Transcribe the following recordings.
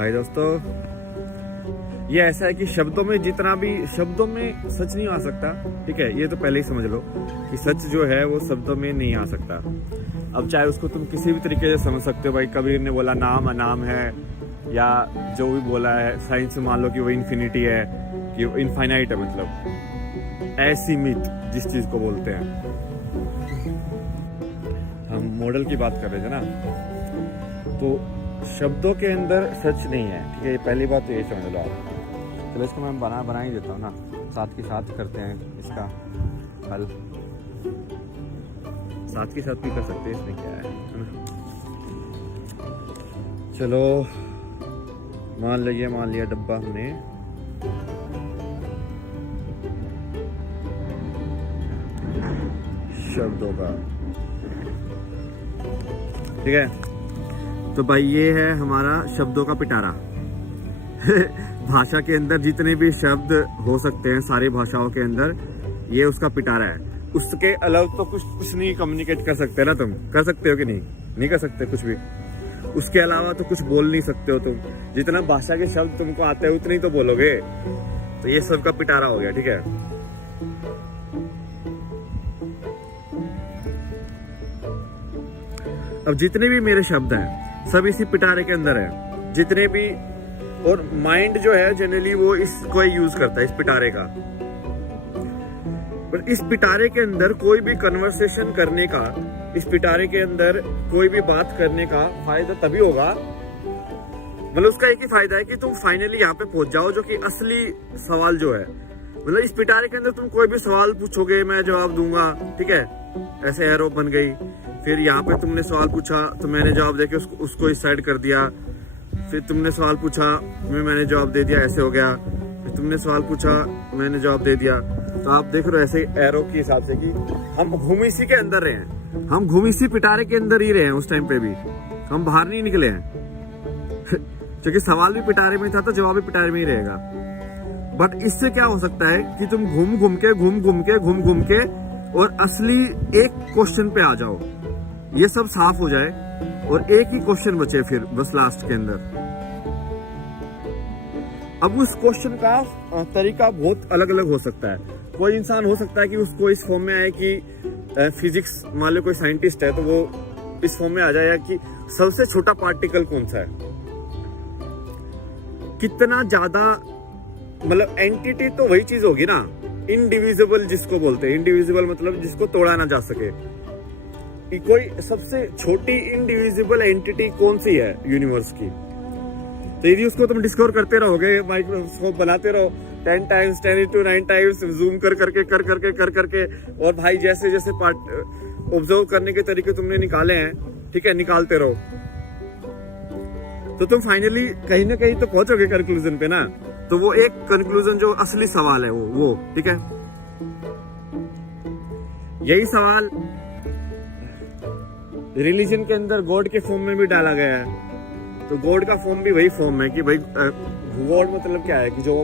भाई दोस्तों, ये ऐसा है कि शब्दों में जितना भी शब्दों में सच नहीं आ सकता, ठीक है, ये तो पहले ही समझ लो कि सच जो है वो शब्दों में नहीं आ सकता। अब चाहे उसको तुम किसी भी तरीके से समझ सकते हो। भाई कबीर ने बोला नाम अनाम है, या जो भी बोला है साइंस में मान लो कि वो इन्फिनिटी है, कि वो इनफाइनाइट है, मतलब असीमित जिस चीज को बोलते हैं। हम मॉडल की बात कर रहे थे ना, तो शब्दों के अंदर सच नहीं है, ठीक है, ये पहली बात तो ये समझ लो आप। चलो इसको मैं बना ही देता हूँ ना, साथ के साथ करते हैं इसका हल, साथ के साथ भी कर सकते हैं, इसमें क्या है ना। चलो मान लिया डब्बा हमने, शब्दों का, ठीक है। तो भाई ये है हमारा शब्दों का पिटारा। भाषा के अंदर जितने भी शब्द हो सकते हैं सारी भाषाओं के अंदर, ये उसका पिटारा है। उसके अलावा तो कुछ नहीं कम्युनिकेट कर सकते ना, तुम कर सकते हो कि नहीं कर सकते कुछ भी। उसके अलावा तो कुछ बोल नहीं सकते हो तुम। जितना भाषा के शब्द तुमको आते हैं उतने ही तो बोलोगे। तो ये सबका पिटारा हो गया, ठीक है। अब जितने भी मेरे शब्द हैं सब इसी पिटारे के अंदर है, जितने भी। और माइंड जो है जनरली वो इसको यूज करता है, इस पिटारे का। पर इस पिटारे के अंदर कोई भी कन्वर्सेशन करने का, इस पिटारे के अंदर कोई भी बात करने का फायदा तभी होगा, मतलब उसका एक ही फायदा है कि तुम फाइनली यहाँ पे पहुंच जाओ, जो कि असली सवाल जो है। मतलब इस पिटारे के अंदर तुम कोई भी सवाल पूछोगे, मैं जवाब दूंगा, ठीक है, ऐसे एरो बन गई। फिर यहाँ पे तुमने सवाल पूछा तो मैंने जवाब देके उसको इस साइड कर दिया। फिर तुमने सवाल पूछा, मैंने जवाब दे दिया, ऐसे हो गया। फिर तुमने सवाल पूछा, मैंने जवाब दे दिया। तो आप देख रहे हो ऐसे एरो के हिसाब से कि हम घूम इसी के अंदर रहे हैं, हम घूम इसी पिटारे के अंदर ही रहे हैं। उस टाइम पे भी हम बाहर नहीं निकले हैं। क्योंकि सवाल भी पिटारे में था तो जवाब भी पिटारे में ही रहेगा। बट इससे क्या हो सकता है कि तुम घूम घूम के और असली एक क्वेश्चन पे आ जाओ, ये सब साफ हो जाए और एक ही क्वेश्चन बचे फिर बस लास्ट के अंदर। अब उस क्वेश्चन का तरीका बहुत अलग अलग हो सकता है। कोई इंसान हो सकता है कि उसको इस फॉर्म में आए कि फिजिक्स, मान लो कोई साइंटिस्ट है तो वो इस फॉर्म में आ जाए कि सबसे छोटा पार्टिकल कौन सा है, कितना ज्यादा, मतलब एंटिटी तो वही चीज होगी ना, इनडिविजिबल जिसको बोलते हैं। इनडिविजिबल मतलब जिसको तोड़ा ना जा सके। कोई सबसे छोटी इनडिविजिबल एंटिटी कौन सी है यूनिवर्स की, तो यदि उसको तुम डिस्कवर करते रहोगे, माइक्रोस्कोप बनाते रहो 10 टाइम्स 10x9 टाइम्स जूम कर करके, और भाई जैसे जैसे पार्ट ऑब्जर्व करने के तरीके तुमने निकाले हैं, ठीक है, निकालते रहो, तो तुम फाइनली कहीं ना कहीं तो पहुंचोगे कंक्लूजन पे ना। तो वो एक कंक्लूजन जो असली सवाल है वो ठीक है। यही सवाल रिलीजन के अंदर गॉड के फॉर्म में भी डाला गया है। तो गॉड का फॉर्म भी वही फॉर्म है कि भाई गॉड मतलब क्या है कि जो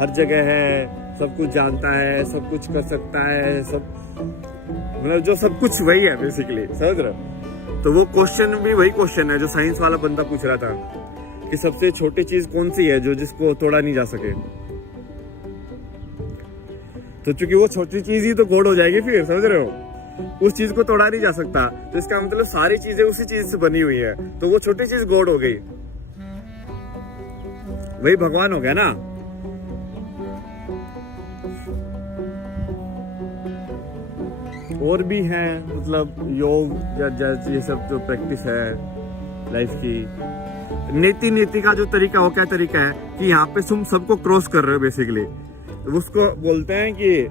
हर जगह है, सब कुछ जानता है, सब कुछ कर सकता है, सब, मतलब जो सब कुछ वही है बेसिकली, समझ रहे हो। तो वो क्वेश्चन भी वही क्वेश्चन है जो साइंस वाला बंदा पूछ रहा था कि सबसे छोटी चीज कौन सी है जो जिसको तोड़ा नहीं जा सके। तो चूंकि वो छोटी चीज ही तो गॉड हो जाएगी फिर, समझ रहे हो, उस चीज को तोड़ा नहीं जा सकता। तो इसका मतलब सारी चीजें उसी चीज से बनी हुई है, तो वो छोटी चीज गॉड हो गई, वही भगवान हो गया ना। और भी हैं, मतलब योग या ये सब जो प्रैक्टिस है लाइफ की। नीति का जो तरीका हो, क्या तरीका है कि यहाँ पे तुम सबको क्रॉस कर रहे हो बेसिकली। तो उसको बोलते हैं कि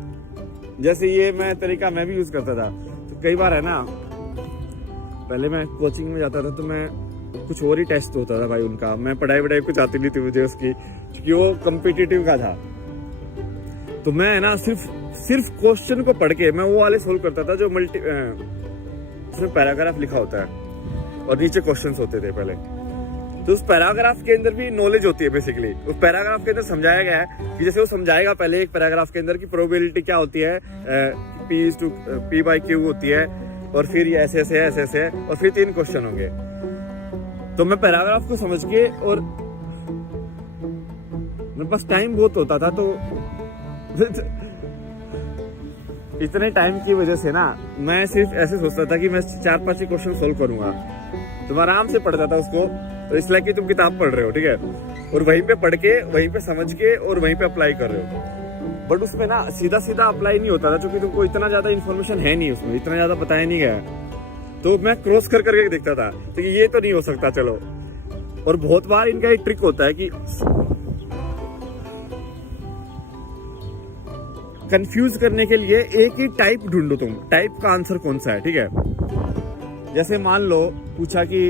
जैसे ये तरीका मैं भी यूज करता था। तो कई बार है ना, पहले मैं कोचिंग में जाता था तो मैं कुछ और ही टेस्ट होता था भाई उनका, मैं पढ़ाई कुछ आती नहीं थी मुझे उसकी, क्योंकि वो कम्पिटिटिव का था। तो मैं ना सिर्फ क्वेश्चन को पढ़ के मैं वो वाले सोल्व करता था जो उसमें पैराग्राफ लिखा होता है और नीचे क्वेश्चंस होते थे पहले। तो उस पैराग्राफ के अंदर भी नॉलेज होती है बेसिकली। उस पैराग्राफ के अंदर समझाया गया है कि जैसे वो समझाएगा पहले एक पैराग्राफ के अंदर की प्रोबेबिलिटी क्या होती है, P/Q होती है, और फिर ये ऐसे ऐसे है, और फिर 3 क्वेश्चन होंगे। तो मैं पैराग्राफ को समझ के और मेरे पास टाइम बहुत होता था, तो इतने टाइम की वजह से ना मैं सिर्फ ऐसे सोचता था कि मैं 4-5 ही क्वेश्चन सोल्व करूंगा। तुम आराम से पढ़ता था उसको, तो इसलिए कि तुम किताब पढ़ रहे हो, ठीक है, और वहीं पे पढ़ के, वहीं पे समझ के और वहीं पे अप्लाई कर रहे हो। बट उसमें ना सीधा सीधा अप्लाई नहीं होता था, क्योंकि तुमको इतना ज्यादा इन्फॉर्मेशन है नहीं, उसमें इतना ज्यादा बताया नहीं गया। तो मैं क्रॉस कर करके देखता था, तो ये तो नहीं हो सकता, चलो। और बहुत बार इनका एक ट्रिक होता है कि कंफ्यूज करने के लिए एक ही टाइप ढूंढो, तुम टाइप का आंसर कौन सा है, ठीक है। जैसे मान लो पूछा कि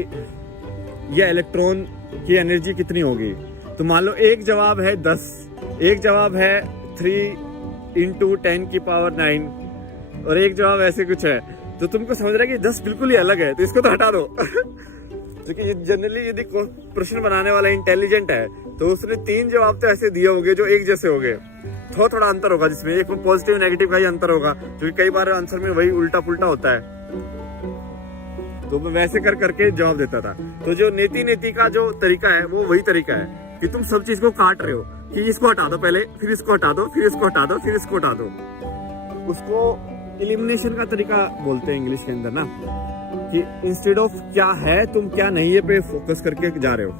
ये इलेक्ट्रॉन की एनर्जी कितनी होगी, तो मान लो एक जवाब है 10, एक जवाब है 3 × 10⁹ और एक जवाब ऐसे कुछ है, तो तुमको समझ रहा है कि 10 बिल्कुल ही अलग है, तो इसको तो हटा दो। क्योंकि जनरली यदि प्रश्न बनाने वाला इंटेलिजेंट है, तो उसने 3 जवाब तो ऐसे दिए होंगे जो एक जैसे होंगे, थोड़ा अंतर होगा, जिसमें एक में पॉजिटिव नेगेटिव का ही अंतर होगा, क्योंकि कई बार आंसर में वही उल्टा पुल्टा होता है। तो मैं वैसे कर करके जवाब देता था। तो जो नेति का जो तरीका है वो वही तरीका है कि तुम सब चीज को काट रहे हो, कि इसको हटा दो पहले, फिर इसको हटा दो, फिर इसको हटा दो, फिर इसको हटा दो। उसको एलिमिनेशन का तरीका बोलते हैं इंग्लिश के अंदर ना, कि इंस्टेड ऑफ क्या है तुम क्या नहीं है पे फोकस करके जा रहे हो।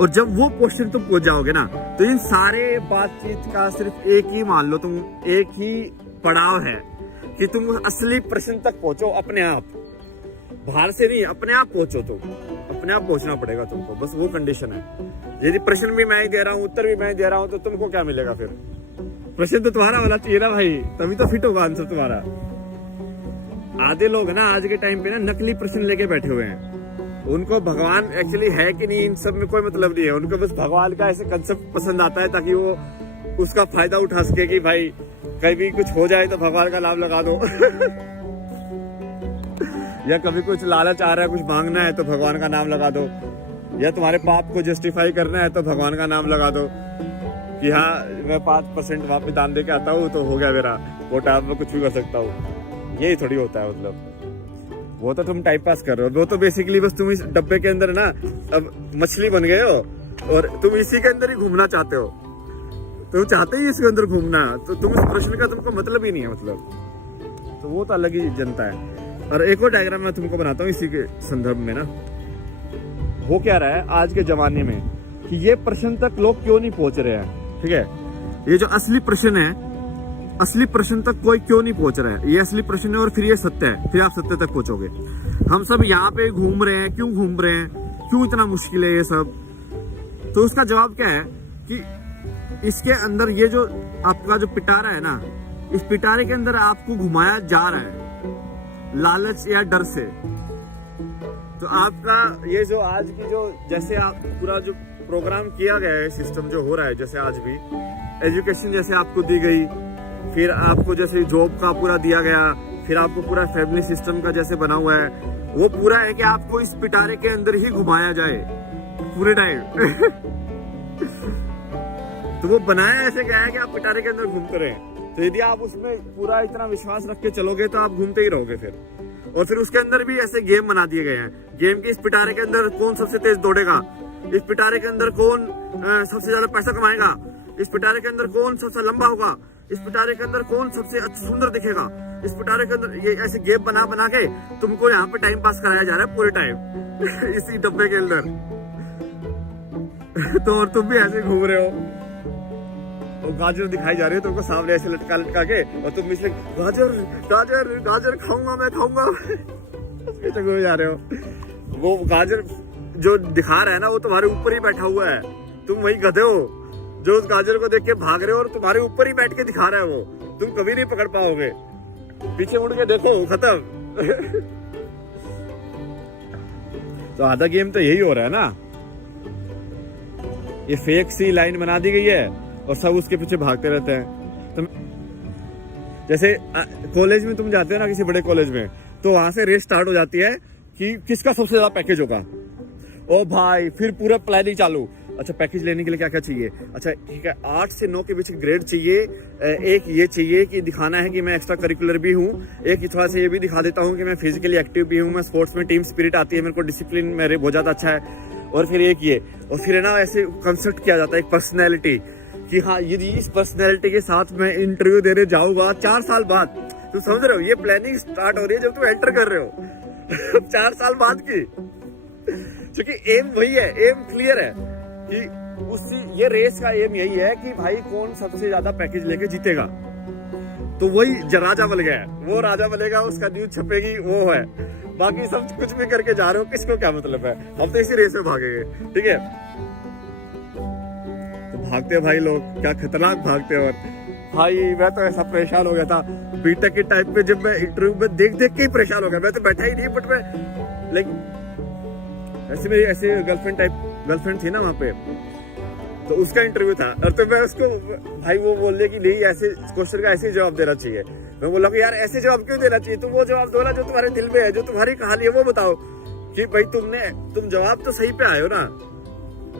और जब वो क्वेश्चन तुम पहुंच जाओगे ना, तो इन सारे बातचीत का सिर्फ एक ही मान लो, तुम एक ही पड़ाव है कि तुम असली प्रश्न तक पहुंचो अपने आप, बाहर से नहीं, अपने आप पहुंचो। तुम अपने आप पहुंचना पड़ेगा तुमको, बस वो कंडीशन है। यदि प्रश्न भी मैं ही दे रहा हूँ, उत्तर भी मैं ही दे रहा हूँ, तो तुमको क्या मिलेगा फिर? प्रश्न तो तुम्हारा वाला चाहिए ना भाई, तभी तो फिट होगा आंसर तुम्हारा। आधे लोग ना आज के टाइम पे ना नकली प्रश्न लेके बैठे हुए हैं, उनको भगवान एक्चुअली है कि नहीं इन सब में कोई मतलब नहीं है, उनको बस भगवान का ऐसे कंसेप्ट पसंद आता है, ताकि वो उसका फायदा उठा सके कि भाई कभी कुछ हो जाए तो भगवान का नाम लगा दो। या कभी कुछ लालच आ रहा है, कुछ मांगना है तो भगवान का नाम लगा दो, या तुम्हारे पाप को जस्टिफाई करना है तो भगवान का नाम लगा दो, कि हाँ मैं 5% वहां पे दान दे के आता हूँ तो हो गया मेरा कोटा, मैं कुछ भी कर सकता हूँ। यही थोड़ी होता है, मतलब वो तो तुम टाइम पास कर रहे हो, वो तो बेसिकली बस तुम इस डब्बे के अंदर ना अब मछली बन गए हो, और तुम इसी के अंदर ही घूमना चाहते हो, तुम चाहते ही इसके अंदर घूमना, तो तुम इस प्रश्न का तुमको मतलब ही नहीं है, मतलब तो वो तो अलग ही जनता है। और एक और डायग्राम मैं तुमको बनाता हूँ इसी के संदर्भ में ना। हो क्या रहा है आज के जमाने में कि ये प्रश्न तक लोग क्यों नहीं पहुंच रहे हैं, ठीक है। ये जो असली प्रश्न है, असली प्रश्न तक कोई क्यों नहीं पहुंच रहा है, ये असली प्रश्न है, और फिर ये सत्य है, फिर आप सत्य तक पहुंचोगे। हम सब यहाँ पे घूम रहे हैं, क्यों घूम रहे हैं, क्यों इतना मुश्किल है ये सब? तो उसका जवाब क्या है कि इसके अंदर ये जो आपका जो पिटारा है ना, इस पिटारे के अंदर आपको घुमाया जा रहा है लालच या डर से। तो आपका ये जो आज की जो जैसे आप पूरा जो प्रोग्राम किया गया है, सिस्टम जो हो रहा है, जैसे आज भी एजुकेशन जैसे आपको दी गई, फिर आपको जैसे जॉब का पूरा दिया गया, फिर आपको पूरा फैमिली सिस्टम का जैसे बना हुआ है, वो पूरा है कि आपको इस पिटारे के अंदर ही घुमाया जाए पूरे टाइम। तो वो बनाया ऐसे गया है कि आप पिटारे के अंदर घूमते रहे। तो यदि आप उसमें पूरा इतना विश्वास रख के चलोगे तो आप घूमते ही रहोगे फिर। और फिर उसके अंदर भी ऐसे गेम बना दिए गए हैं, गेम के इस पिटारे के अंदर कौन सबसे तेज दौड़ेगा, इस पिटारे के अंदर कौन सबसे ज्यादा पैसा कमाएगा, इस पिटारे के अंदर कौन सबसे लंबा होगा, इस पिटारे के अंदर कौन सबसे सुंदर दिखेगा, इस पिटारे के अंदर, ये ऐसे गेम बना बना के तुमको यहाँ पे टाइम पास कराया जा रहा है पूरे टाइम इसी डब्बे के अंदर। तो और तुम भी ऐसे घूम रहे हो, और गाजर दिखाई जा रही है तुमको सामने ऐसे लटका लटका के, और तुम इसलिए गाजर गाजर गाजर खाऊंगा मैं खाऊंगा घूम जा रहे हो। वो गाजर जो दिखा रहा है ना, वो तुम्हारे ऊपर ही बैठा हुआ है, तुम वही गधे हो जो उस गाजर को देख के भाग रहे हो, और तुम्हारे ऊपर ही बैठ के दिखा रहा है वो, तुम कभी नहीं पकड़ पाओगे। पीछे मुड़ के देखो, खत्म। तो आधा गेम तो यही हो रहा है ना, ये फेक सी लाइन बना दी गई है और सब उसके पीछे भागते रहते हैं। तो जैसे कॉलेज में तुम जाते हो ना, किसी बड़े कॉलेज में, तो वहां से रेस स्टार्ट हो जाती है कि किसका सबसे ज्यादा पैकेज होगा। ओ भाई, फिर पूरा प्लानिंग चालू। अच्छा, पैकेज लेने के लिए क्या क्या चाहिए? अच्छा ठीक है, 8 से 9 के बीच ग्रेड चाहिए, एक ये चाहिए कि दिखाना है कि मैं एक्स्ट्रा करिकुलर भी हूँ, एक थोड़ा सा ये भी दिखा देता हूँ कि मैं फिजिकली एक्टिव भी हूँ, मैं स्पोर्ट्स में टीम स्पिरिट आती है, मेरे को डिसिप्लिन मेरे बहुत ज्यादा अच्छा है। और फिर ये किए, और फिर है ना ऐसे कंसेप्ट किया जाता है एक पर्सनैलिटी कि हाँ यदि इस पर्सनैलिटी के साथ मैं इंटरव्यू देने जाऊंगा 4 साल बाद, तुम समझ रहे हो ये प्लानिंग स्टार्ट हो रही है जब तुम एंटर कर रहे हो 4 साल बाद की, क्योंकि एम वही है, एम क्लियर है कि उसी ये रेस का एम यही है कि भाई कौन सबसे ज्यादा पैकेज लेके जीतेगा। तो वही राजा बन गया है, वो राजा बनेगा, उसका न्यूज छपेगी, वो है। बाकी सब कुछ भी करके जा रहे हो, किसको क्या मतलब है, हम तो इसी रेस में भागेंगे, ठीक है। तो भागते भाई लोग, क्या खतरनाक भागते हैं। और भाई मैं तो ऐसा परेशान हो गया था बीटेक के टाइम पे, जब मैं इंटरव्यू में देख देख के ही परेशान हो गया। मैं तो बैठा ही नहीं, बट मैं लाइक ऐसे मेरी ऐसे गर्लफ्रेंड थी ना वहाँ पे, तो उसका इंटरव्यू था, और तो मैं उसको भाई वो बोल रही कि नहीं ऐसे क्वेश्चन का ऐसे जवाब देना चाहिए। मैं बोला कि यार ऐसे जवाब क्यों देना चाहिए, तुम वो जवाब दो ना जो तुम्हारे दिल में है, जो तुम्हारी कहानी है वो बताओ कि भाई तुम जवाब तो सही पे आए हो ना।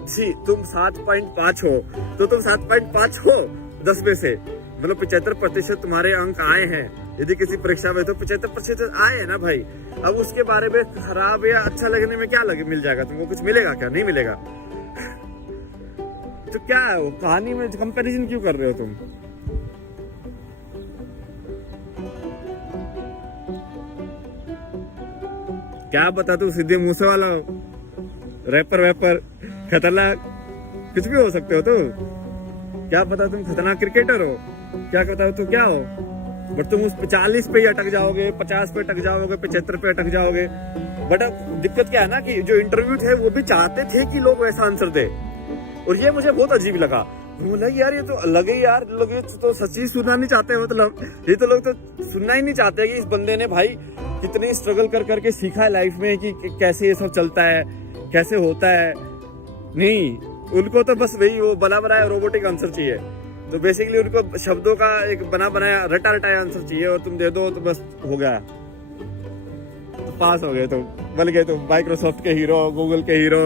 जी तुम 7.5 हो तो तुम 7.5 हो 10 में से, मतलब 75% तुम्हारे अंक आए हैं यदि किसी परीक्षा में, तो 75% आए हैं ना भाई। अब उसके बारे में खराब या अच्छा लगने में क्या मिल जाएगा तुमको, कुछ मिलेगा क्या, नहीं मिलेगा। तो क्या है वो कहानी में कंपैरिजन क्यों कर रहे हो तुम। क्या पता तू सीधे मुंह से वाला हो, रैपर वैपर खतरनाक कुछ भी हो सकते हो। तो क्या पता तुम खतरनाक क्रिकेटर हो, क्या पता तो क्या हो, बट तुम उस 40 पे ही अटक जाओगे, 50 पे अटक जाओगे, 75 पे अटक जाओगे। बट अब दिक्कत क्या है ना कि जो इंटरव्यू थे वो भी चाहते थे कि लोग वैसा आंसर दे, और ये मुझे बहुत अजीब लगा। बोला यार ये तो अलग ही यार, लोग ये तो सच्ची सुनना नहीं चाहते, मतलब ये तो लोग तो सुनना ही नहीं चाहते कि इस बंदे ने भाई कितनी स्ट्रगल कर करके सीखा है लाइफ में कि कैसे ये सब चलता है, कैसे होता है। नहीं, उनको तो बस वही वो बना बनाया रोबोटिक आंसर चाहिए। तो बेसिकली उनको शब्दों का एक बना बनाया रटा रटाया आंसर चाहिए, और तुम दे दो तो बस हो गया, तो पास हो गए, तो बन गए तुम माइक्रोसॉफ्ट के हीरो, गूगल के हीरो।